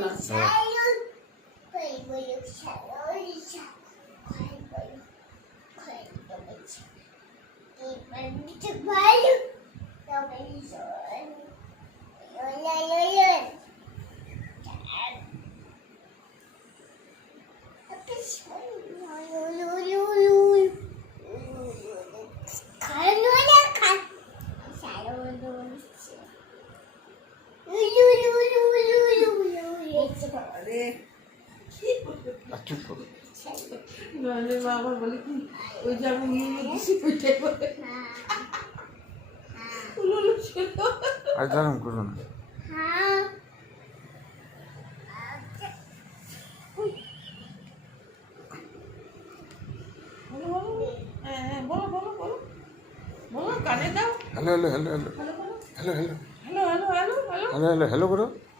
বাবা বলে কি ওই যে আমি নিয়ে দিছি ওইটাই বলে আর গরম করুন বলো বলো বলো বলো কানে দাও hello hello hello hello hello hello hello hello hello hello hello hello hello করো